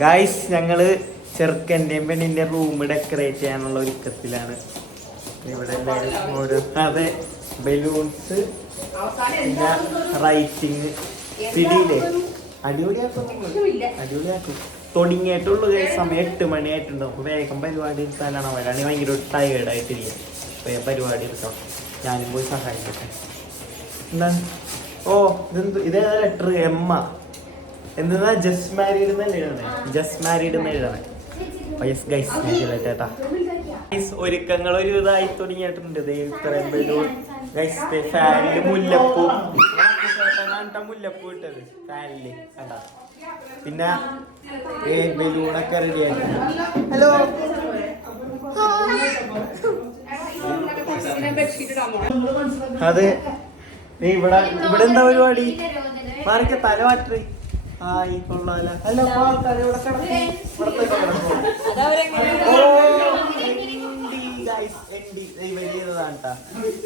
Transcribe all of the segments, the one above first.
Guys ഞങ്ങള് ചെറുക്കൻ്റെയും പെണ്ണിന്റെ room decorate ചെയ്യാനുള്ള ഒരുക്കത്തിലാണ്. ഇവിടെ എല്ലാവരും ഓരോ അതെ ബലൂൺസ് പിന്നെ റൈറ്റിങ് പിടിയില്ലേ അടിപൊളിയാക്കും തുടങ്ങിയിട്ടുള്ളൂ. സമയം 8 മണിയായിട്ടുണ്ടോ. അപ്പൊ വേഗം പരിപാടി എടുത്താലാണ് അവരാണെങ്കിൽ ഭയങ്കര ടയേർഡായിട്ടിരിക്കുക. വേഗം പരിപാടി എടുക്കാം. ഞാനും പോയി സഹായിക്കട്ടെ. എന്താണ് ഇതേതാ ലെറ്റർ? എമ്മ എന്താ ജസ്റ്റ് മാരീഡ് എന്നല്ലേ എഴുതണേ? ജസ്റ്റ് മാരീഡ് എന്ന് എഴുതണേ. ഒരുക്കങ്ങൾ ഒരു ഇതായി തുടങ്ങിയിട്ടുണ്ട്. ഫാനില് മുല്ലപ്പൂ ഇട്ടത് ഫാനില് കണ്ടാ. പിന്നെ ബലൂണൊക്കെ റെഡിയാക്കി. ഹലോ അതെ ഇവിടെ എന്താ പരിപാടി? മാറിക്ക തല മാറ്റി. ആയി കൊള്ളാല. അല്ല ആൾക്കാർ ഇവിടെ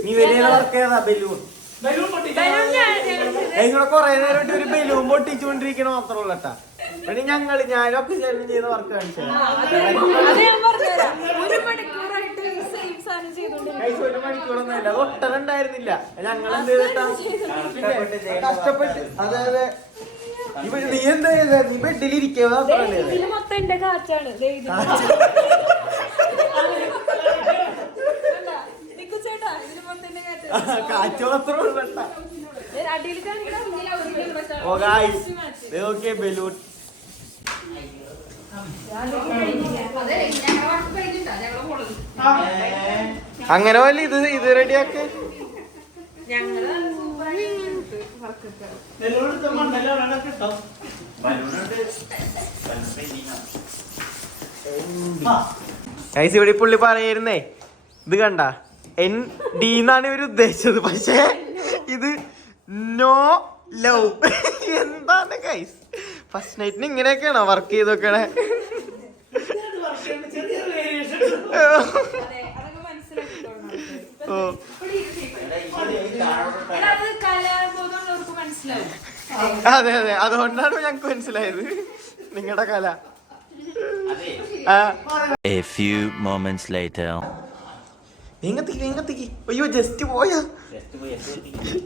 നീ വലിയ വർക്ക് ഏതാ? ബലൂൺ ഇങ്ങനെ കൊറേ നേരമായിട്ട് ഒരു ബലൂൺ പൊട്ടിച്ചുകൊണ്ടിരിക്കണ മാത്രമല്ല കേട്ടാ. പിന്നെ ഞാനൊക്കെ ചെയ്ത വർക്ക് കാണിച്ചത് 1 മണിക്കൂറൊന്നുമില്ല. അത് ഒട്ടനുണ്ടായിരുന്നില്ല. ഞങ്ങൾ എന്ത് ചെയ്തിട്ടാ കഷ്ടപ്പെട്ട്. അതെ നീ എന്താ ചെയ്ത? നീ ബെഡിലിരിക്കുക ബലൂൺ. അങ്ങനെ പോലെ ഇത് റെഡിയാക്ക്. ഇവിടെ പുള്ളി പറയായിരുന്നേ, ഇത് കണ്ട ND എന്നാണ് ഇവർ ഉദ്ദേശിച്ചത്. പക്ഷേ ഇത് നോ ലവ്. എന്താണ് ഗൈസ്? ഫസ്റ്റ് നൈറ്റിന് ഇങ്ങനെയൊക്കെയാണോ വർക്ക് ചെയ്ത് നോക്കണേ? അതെ അതുകൊണ്ടാണ് ഞങ്ങക്ക് മനസ്സിലായത് നിങ്ങളുടെ കല. A few moments later. അയ്യോ ജസ്റ്റ് പോയാ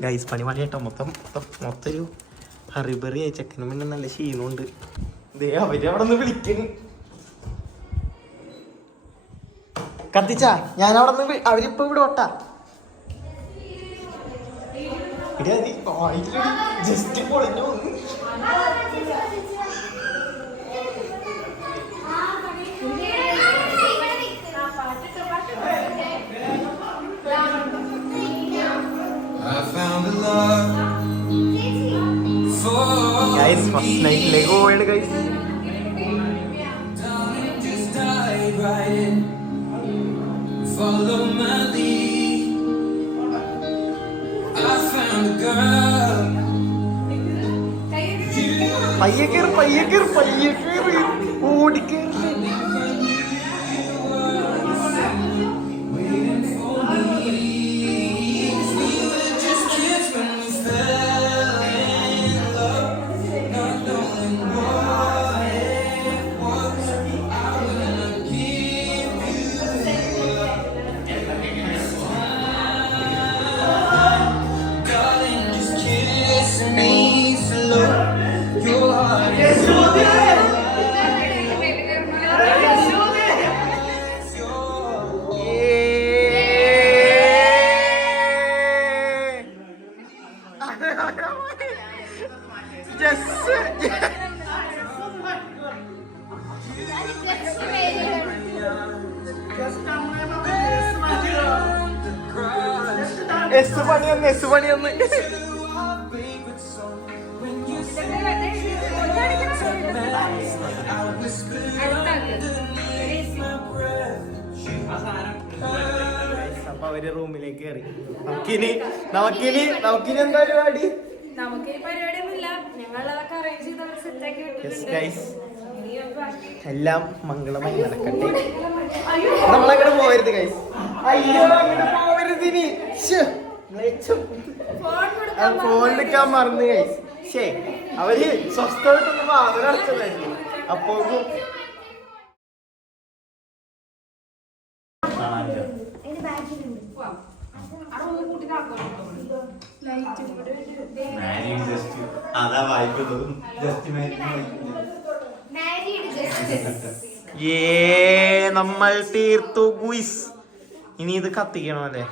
ഗൈസ്. പണിമാടിയാട്ടോ മൊത്തം ഒരു ഹറിബറി ആയി. ചെക്കനും പിന്നെ നല്ല ക്ഷീണമുണ്ട്. അവര് അവിടെ നിന്ന് വിളിക്കുന്നു. കത്തിച്ചാ ഞാൻ അവിടെ നിന്ന് അവരിപ്പോ ഇവിടെ ഓട്ടാ. ജസ്റ്റ് പൊളിഞ്ഞു. ഫസ്റ്റ് നൈറ്റിലേക്ക് പോവാണ് guys. Follow my lead. I found a girl. പയ്യെ കേറി ഓടിക്കേറി. എസ് പണിയൊന്ന് അപ്പൊ അവര് റൂമിലേക്ക് കയറി. നമുക്കിനി എന്താ പരിപാടി? എല്ലാം മംഗളമായി നടക്കട്ടെ. നമ്മളങ്ങനെ പോവരുത് ഗൈസ്. അയ്യോ അങ്ങനെ പോവരുത്. ഇനി ഫോൺ എടുക്കാൻ മറന്നു ഗൈസ്. അവര് സ്വസ്ഥമായിട്ടൊന്ന് വാതിലടച്ചതായിരുന്നു. അപ്പോ അതാ വായിക്കുന്നത് നമ്മൾ തീർത്തു ഗുയിസ്. ഇനി ഇത് കത്തിക്കണോ അല്ലേ?